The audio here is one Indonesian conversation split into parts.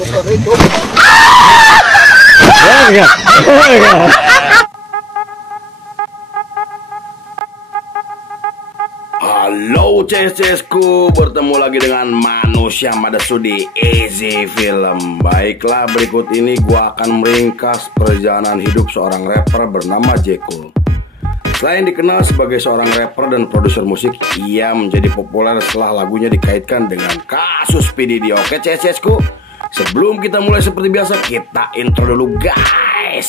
Halo CS-CS-ku, bertemu lagi dengan manusia Madesu di Easy Film. Baiklah, berikut ini gua akan meringkas perjalanan hidup seorang rapper bernama J. Cole. Selain dikenal sebagai seorang rapper dan produser musik, ia menjadi populer setelah lagunya dikaitkan dengan kasus P. Diddy. Oke CS-CS-ku, sebelum kita mulai seperti biasa, kita intro dulu guys.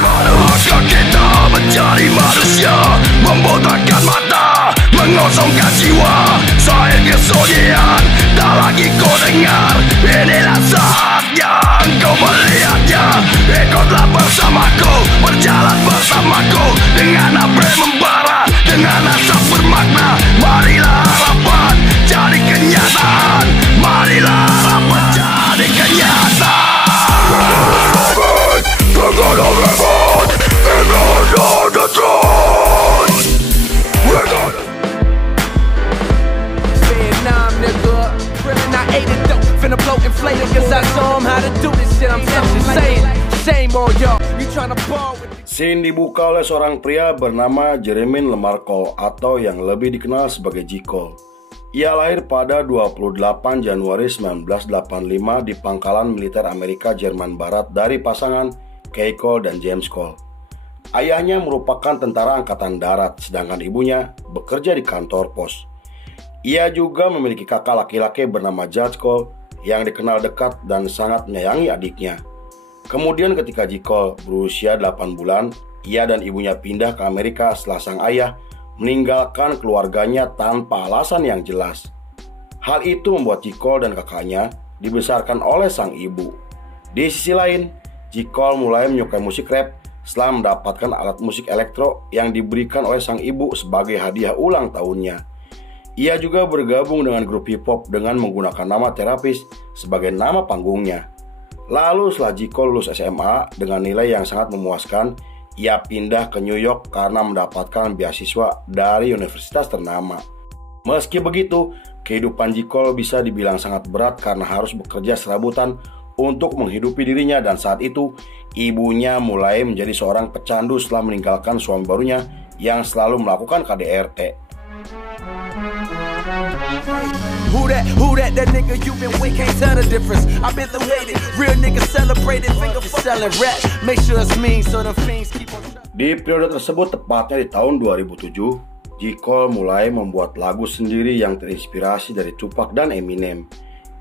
Manakah kita mencari manusia, membotakkan mata, mengosongkan jiwa, sayang kesunyian, tak lagi kau dengar. Inilah saatnya kau melihatnya. Ikutlah bersamaku, berjalan bersamaku, dengan apa yang membara, dengan asap bermakna. Marilah harapan jadi kenyataan, marilah harapan jadi kenyataan. We're gonna revolt, and on the throne. We're gonna Vietnam, nigga. Really not ate it though. Finna blow inflated, cause I saw him how to do this shit. I'm just saying, shame on y'all. You tryna ball with me. Scene dibuka oleh seorang pria bernama Jeremy Lamar Cole atau yang lebih dikenal sebagai J. Cole. Ia lahir pada 28 Januari 1985 di pangkalan militer Amerika Jerman Barat dari pasangan Kay Cole dan James Cole. Ayahnya merupakan tentara angkatan darat, sedangkan ibunya bekerja di kantor pos. Ia juga memiliki kakak laki-laki bernama Judge Cole yang dikenal dekat dan sangat menyayangi adiknya. Kemudian ketika J. Cole berusia 8 bulan, ia dan ibunya pindah ke Amerika setelah sang ayah meninggalkan keluarganya tanpa alasan yang jelas. Hal itu membuat J. Cole dan kakaknya dibesarkan oleh sang ibu. Di sisi lain, J. Cole mulai menyukai musik rap setelah mendapatkan alat musik elektro yang diberikan oleh sang ibu sebagai hadiah ulang tahunnya. Ia juga bergabung dengan grup hip hop dengan menggunakan nama Terapis sebagai nama panggungnya. Lalu setelah J. Cole lulus SMA dengan nilai yang sangat memuaskan, ia pindah ke New York karena mendapatkan beasiswa dari universitas ternama. Meski begitu, kehidupan J. Cole bisa dibilang sangat berat karena harus bekerja serabutan untuk menghidupi dirinya, dan saat itu ibunya mulai menjadi seorang pecandu setelah meninggalkan suami barunya yang selalu melakukan KDRT. Who that nigga you been with, can't tell the difference. I've been through hated, real niggas celebrated, finger selling rap, make sure it's mean so the fiends keep on. Di periode tersebut, tepatnya di tahun 2007, J. Cole mulai membuat lagu sendiri yang terinspirasi dari Tupac dan Eminem.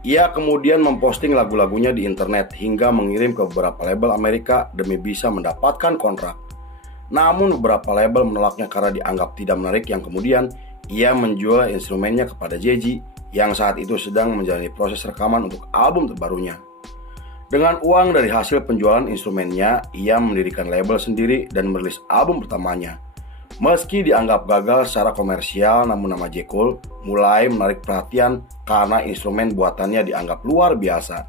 Ia kemudian memposting lagu-lagunya di internet hingga mengirim ke beberapa label Amerika demi bisa mendapatkan kontrak. Namun beberapa label menolaknya karena dianggap tidak menarik, yang kemudian ia menjual instrumennya kepada Jay-Z yang saat itu sedang menjalani proses rekaman untuk album terbarunya. Dengan uang dari hasil penjualan instrumennya, ia mendirikan label sendiri dan merilis album pertamanya. Meski dianggap gagal secara komersial, namun nama J. Cole mulai menarik perhatian karena instrumen buatannya dianggap luar biasa.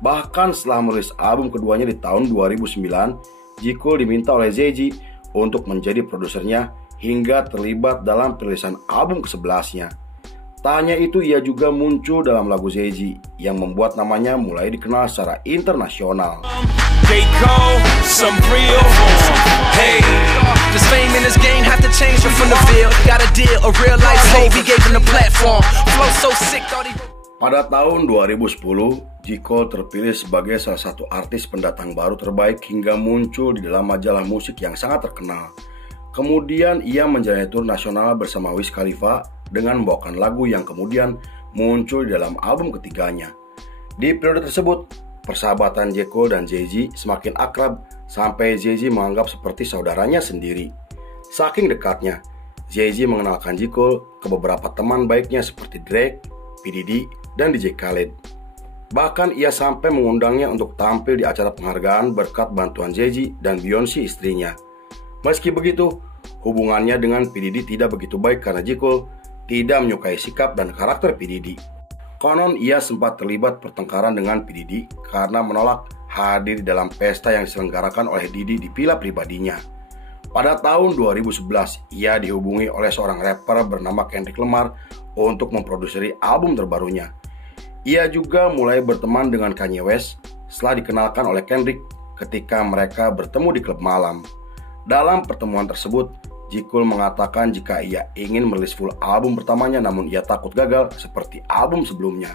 Bahkan setelah merilis album keduanya di tahun 2009, J. Cole diminta oleh Jay-Z untuk menjadi produsernya hingga terlibat dalam perilisan album ke-11-nya. Tak hanya itu, ia juga muncul dalam lagu Jay-Z yang membuat namanya mulai dikenal secara internasional. J. Cole, some real. Hey, this fame in this game have to change from the field. Got a deal, a real life slave, he gave him the platform. Flow so sick, thought he... Pada tahun 2010, J. Cole terpilih sebagai salah satu artis pendatang baru terbaik hingga muncul di dalam majalah musik yang sangat terkenal. Kemudian ia menjalani tur nasional bersama Wiz Khalifa dengan membawakan lagu yang kemudian muncul di dalam album ketiganya. Di periode tersebut, persahabatan J. Cole dan Jay-Z semakin akrab sampai Jay-Z menganggap seperti saudaranya sendiri. Saking dekatnya, Jay-Z mengenalkan J. Cole ke beberapa teman baiknya seperti Drake, P. Diddy, dan DJ Khaled. Bahkan ia sampai mengundangnya untuk tampil di acara penghargaan berkat bantuan Jay-Z dan Beyoncé istrinya. Meski begitu, hubungannya dengan P. Diddy tidak begitu baik karena J. Cole tidak menyukai sikap dan karakter P. Diddy. Konon ia sempat terlibat pertengkaran dengan P. Diddy karena menolak hadir di dalam pesta yang diselenggarakan oleh Diddy di villa pribadinya. Pada tahun 2011, ia dihubungi oleh seorang rapper bernama Kendrick Lamar untuk memproduksi album terbarunya. Ia juga mulai berteman dengan Kanye West setelah dikenalkan oleh Kendrick ketika mereka bertemu di klub malam. Dalam pertemuan tersebut, J. Cole mengatakan jika ia ingin merilis full album pertamanya namun ia takut gagal seperti album sebelumnya.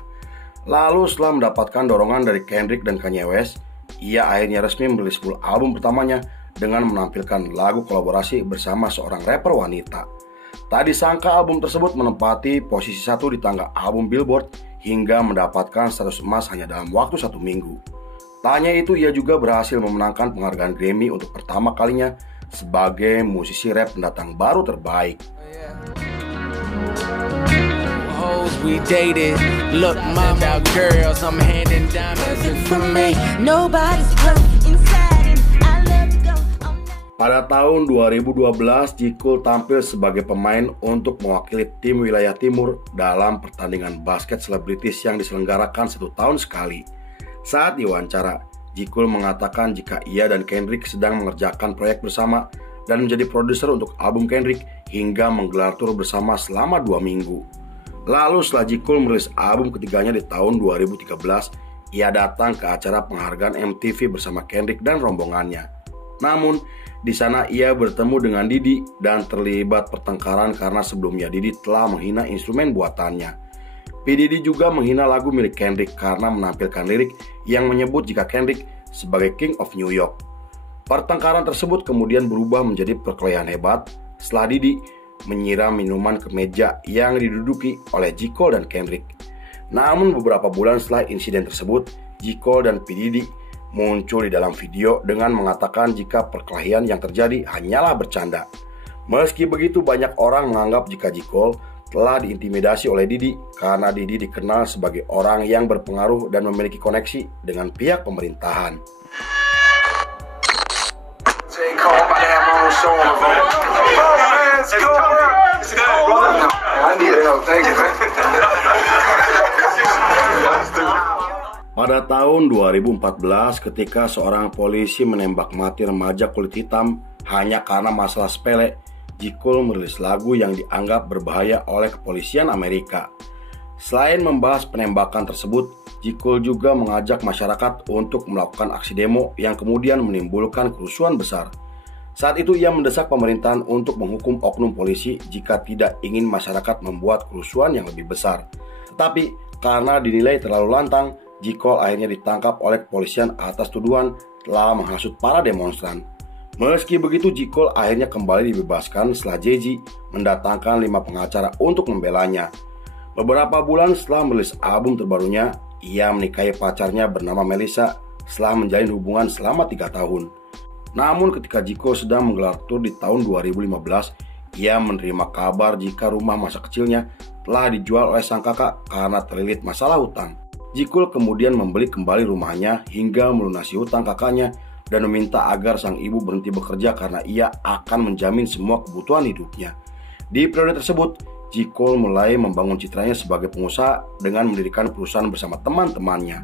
Lalu setelah mendapatkan dorongan dari Kendrick dan Kanye West, ia akhirnya resmi merilis full album pertamanya dengan menampilkan lagu kolaborasi bersama seorang rapper wanita. Tak disangka album tersebut menempati posisi 1 di tangga album Billboard hingga mendapatkan status emas hanya dalam waktu 1 minggu. Tak hanya itu, ia juga berhasil memenangkan penghargaan Grammy untuk pertama kalinya sebagai musisi rap pendatang baru terbaik. Pada tahun 2012, J. Cole tampil sebagai pemain untuk mewakili tim wilayah timur dalam pertandingan basket selebritis yang diselenggarakan 1 tahun sekali. Saat diwawancara, J. Cole mengatakan jika ia dan Kendrick sedang mengerjakan proyek bersama dan menjadi produser untuk album Kendrick hingga menggelar tur bersama selama 2 minggu. Lalu setelah J. Cole merilis album ketiganya di tahun 2013, ia datang ke acara penghargaan MTV bersama Kendrick dan rombongannya. Namun, di sana ia bertemu dengan Diddy dan terlibat pertengkaran karena sebelumnya Diddy telah menghina instrumen buatannya. P. Diddy juga menghina lagu milik Kendrick karena menampilkan lirik yang menyebut jika Kendrick sebagai King of New York. Pertengkaran tersebut kemudian berubah menjadi perkelahian hebat setelah Diddy menyiram minuman ke meja yang diduduki oleh J. Cole dan Kendrick. Namun beberapa bulan setelah insiden tersebut, J. Cole dan P. Diddy muncul di dalam video dengan mengatakan jika perkelahian yang terjadi hanyalah bercanda. Meski begitu, banyak orang menganggap jika J. Cole telah diintimidasi oleh Diddy karena Diddy dikenal sebagai orang yang berpengaruh dan memiliki koneksi dengan pihak pemerintahan. Pada tahun 2014, ketika seorang polisi menembak mati remaja kulit hitam hanya karena masalah sepele, J. Cole merilis lagu yang dianggap berbahaya oleh kepolisian Amerika. Selain membahas penembakan tersebut, J. Cole juga mengajak masyarakat untuk melakukan aksi demo yang kemudian menimbulkan kerusuhan besar. Saat itu ia mendesak pemerintahan untuk menghukum oknum polisi jika tidak ingin masyarakat membuat kerusuhan yang lebih besar. Tetapi karena dinilai terlalu lantang, J. Cole akhirnya ditangkap oleh kepolisian atas tuduhan telah menghasut para demonstran. Meski begitu, J. Cole akhirnya kembali dibebaskan setelah Jay-Z mendatangkan 5 pengacara untuk membelanya. Beberapa bulan setelah merilis album terbarunya, ia menikahi pacarnya bernama Melissa setelah menjalin hubungan selama 3 tahun. Namun ketika J. Cole sedang menggelar tur di tahun 2015, ia menerima kabar jika rumah masa kecilnya telah dijual oleh sang kakak karena terlilit masalah hutang. J. Cole kemudian membeli kembali rumahnya hingga melunasi hutang kakaknya dan meminta agar sang ibu berhenti bekerja karena ia akan menjamin semua kebutuhan hidupnya. Di periode tersebut, J. Cole mulai membangun citranya sebagai pengusaha dengan mendirikan perusahaan bersama teman-temannya.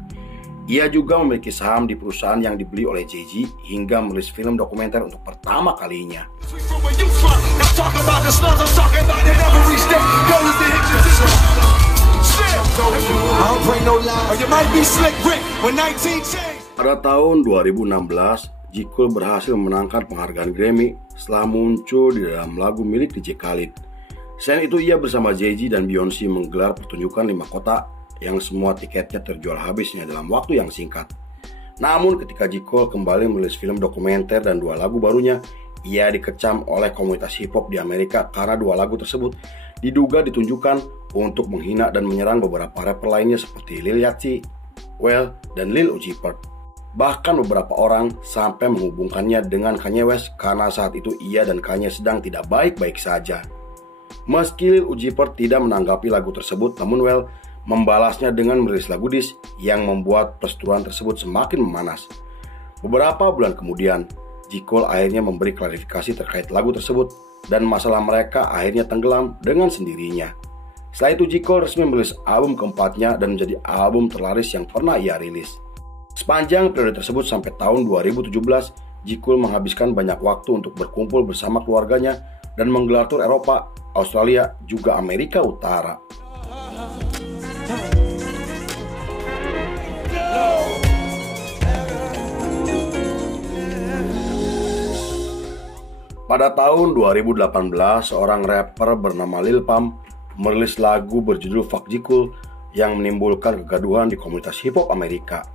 Ia juga memiliki saham di perusahaan yang dibeli oleh Jay-Z hingga merilis film dokumenter untuk pertama kalinya. Pada tahun 2016, J. Cole berhasil memenangkan penghargaan Grammy setelah muncul di dalam lagu milik DJ Khaled. Selain itu, ia bersama Jay-Z dan Beyoncé menggelar pertunjukan 5 kota yang semua tiketnya terjual habisnya dalam waktu yang singkat. Namun ketika J. Cole kembali merilis film dokumenter dan 2 lagu barunya, ia dikecam oleh komunitas hip hop di Amerika karena 2 lagu tersebut diduga ditunjukkan untuk menghina dan menyerang beberapa rapper lainnya seperti Lil Yachty, Well, dan Lil Uzi Vert. Bahkan beberapa orang sampai menghubungkannya dengan Kanye West karena saat itu ia dan Kanye sedang tidak baik-baik saja. Meski Lil Uzi Vert tidak menanggapi lagu tersebut, namun Well membalasnya dengan merilis lagu diss yang membuat perseteruan tersebut semakin memanas. Beberapa bulan kemudian, J. Cole akhirnya memberi klarifikasi terkait lagu tersebut dan masalah mereka akhirnya tenggelam dengan sendirinya. Setelah itu, J. Cole resmi merilis album keempatnya dan menjadi album terlaris yang pernah ia rilis. Sepanjang periode tersebut sampai tahun 2017, J. Cole menghabiskan banyak waktu untuk berkumpul bersama keluarganya dan menggelar tur Eropa, Australia, juga Amerika Utara. Pada tahun 2018, seorang rapper bernama Lil Pump merilis lagu berjudul Fuck J. Cole yang menimbulkan kegaduhan di komunitas hip hop Amerika.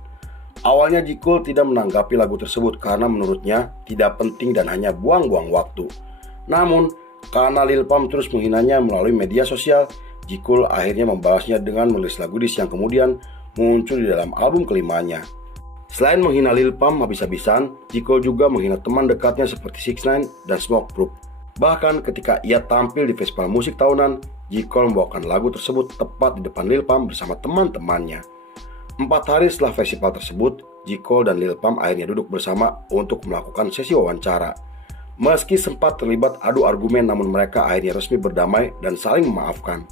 Awalnya J. Cole tidak menanggapi lagu tersebut karena menurutnya tidak penting dan hanya buang-buang waktu. Namun, karena Lil Pump terus menghinanya melalui media sosial, J. Cole akhirnya membalasnya dengan merilis lagu diss yang kemudian muncul di dalam album kelimanya. Selain menghina Lil Pump habis-habisan, J. Cole juga menghina teman dekatnya seperti 6ix9ine dan Smoke Proof. Bahkan ketika ia tampil di festival musik tahunan, J. Cole membawakan lagu tersebut tepat di depan Lil Pump bersama teman-temannya. 4 hari setelah festival tersebut, J. Cole dan Lil Pump akhirnya duduk bersama untuk melakukan sesi wawancara. Meski sempat terlibat adu argumen, namun mereka akhirnya resmi berdamai dan saling memaafkan.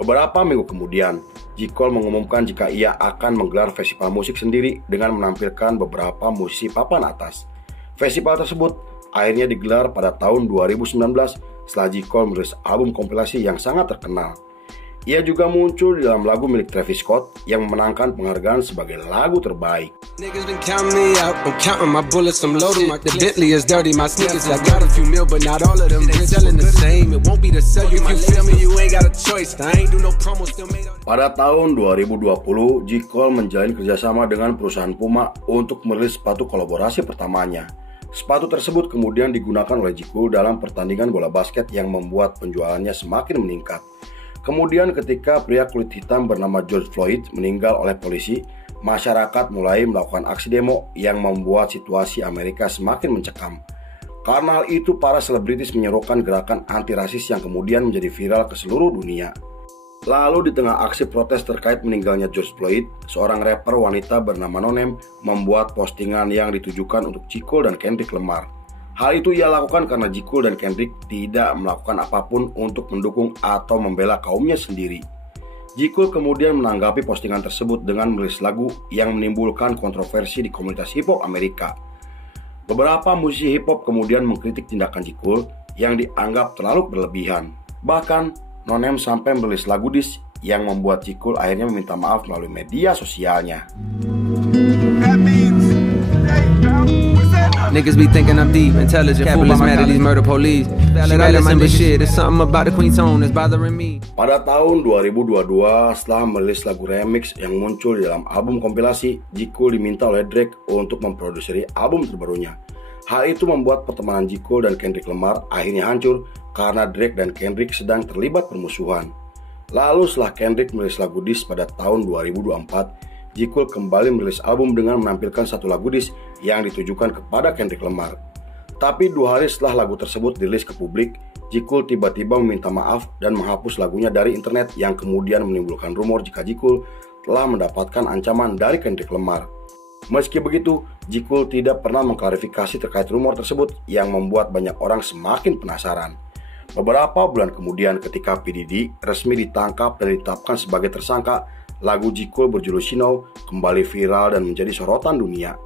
Beberapa minggu kemudian, J. Cole mengumumkan jika ia akan menggelar festival musik sendiri dengan menampilkan beberapa musisi papan atas. Festival tersebut akhirnya digelar pada tahun 2019 setelah J. Cole merilis album kompilasi yang sangat terkenal. Ia juga muncul di dalam lagu milik Travis Scott yang memenangkan penghargaan sebagai lagu terbaik. Pada tahun 2020, J. Cole menjalin kerjasama dengan perusahaan Puma untuk merilis sepatu kolaborasi pertamanya. Sepatu tersebut kemudian digunakan oleh J. Cole dalam pertandingan bola basket yang membuat penjualannya semakin meningkat. Kemudian ketika pria kulit hitam bernama George Floyd meninggal oleh polisi, masyarakat mulai melakukan aksi demo yang membuat situasi Amerika semakin mencekam. Karena hal itu, para selebritis menyerukan gerakan anti-rasis yang kemudian menjadi viral ke seluruh dunia. Lalu di tengah aksi protes terkait meninggalnya George Floyd, seorang rapper wanita bernama No Name membuat postingan yang ditujukan untuk J. Cole dan Kendrick Lamar. Hal itu ia lakukan karena J. Cole dan Kendrick tidak melakukan apapun untuk mendukung atau membela kaumnya sendiri. J. Cole kemudian menanggapi postingan tersebut dengan merilis lagu yang menimbulkan kontroversi di komunitas hip hop Amerika. Beberapa musisi hip hop kemudian mengkritik tindakan J. Cole yang dianggap terlalu berlebihan. Bahkan, No Name sampai merilis lagu diss yang membuat J. Cole akhirnya meminta maaf melalui media sosialnya. Niggas be thinking I'm deep, intelligent, capitalist mad at these murder police. Shit, it's something about the Queen's tone that's bothering me. Pada tahun 2022, setelah merilis lagu remix yang muncul di dalam album kompilasi, J. Cole diminta oleh Drake untuk memproduksi album terbarunya. Hal itu membuat pertemanan J. Cole dan Kendrick Lamar akhirnya hancur karena Drake dan Kendrick sedang terlibat permusuhan. Lalu setelah Kendrick merilis lagu diss pada tahun 2024, J. Cole kembali merilis album dengan menampilkan satu lagu diss yang ditujukan kepada Kendrick Lamar. Tapi 2 hari setelah lagu tersebut dirilis ke publik, J. Cole tiba-tiba meminta maaf dan menghapus lagunya dari internet yang kemudian menimbulkan rumor jika J. Cole telah mendapatkan ancaman dari Kendrick Lamar. Meski begitu, J. Cole tidak pernah mengklarifikasi terkait rumor tersebut yang membuat banyak orang semakin penasaran. Beberapa bulan kemudian ketika P. Diddy resmi ditangkap dan ditetapkan sebagai tersangka, lagu J. Cole berjudul She Know kembali viral dan menjadi sorotan dunia.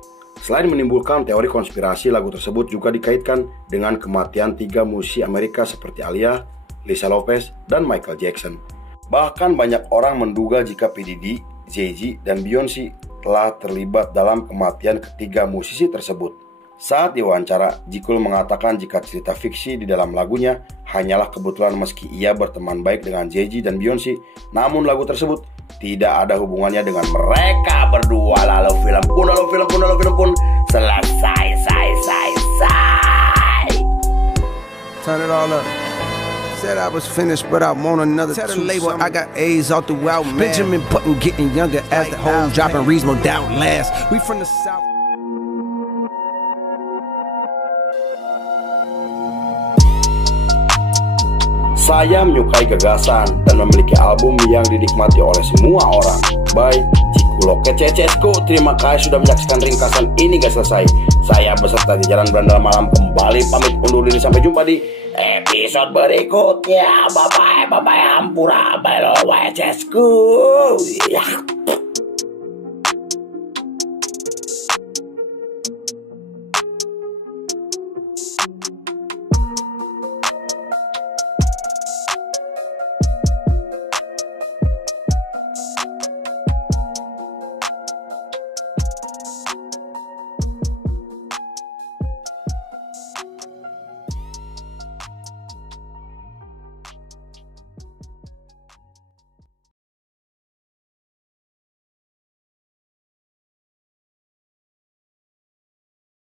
Selain menimbulkan teori konspirasi, lagu tersebut juga dikaitkan dengan kematian 3 musisi Amerika seperti Aaliyah, Lisa Lopez, dan Michael Jackson. Bahkan banyak orang menduga jika P. Diddy, Jay-Z, dan Beyoncé telah terlibat dalam kematian ketiga musisi tersebut. Saat diwawancara, J. Cole mengatakan jika cerita fiksi di dalam lagunya hanyalah kebetulan meski ia berteman baik dengan Jay-Z dan Beyoncé, namun lagu tersebut tidak ada hubungannya dengan mereka berdua. Lalu film pun selesai. Turn it all up. Said I was finished, but I want another. Tell the label I got A's all throughout. Benjamin Button getting younger as the whole dropping reasonable doubt last. We from the south. Saya menyukai gagasan dan memiliki album yang dinikmati oleh semua orang. Bye, Cikulo Kececesku. Terima kasih sudah menyaksikan ringkasan ini gak selesai. Saya beserta jajaran Berandal Malam kembali pamit undur diri. Sampai jumpa di episode berikutnya. Bye bye, Ampura, bye lo, Cesku.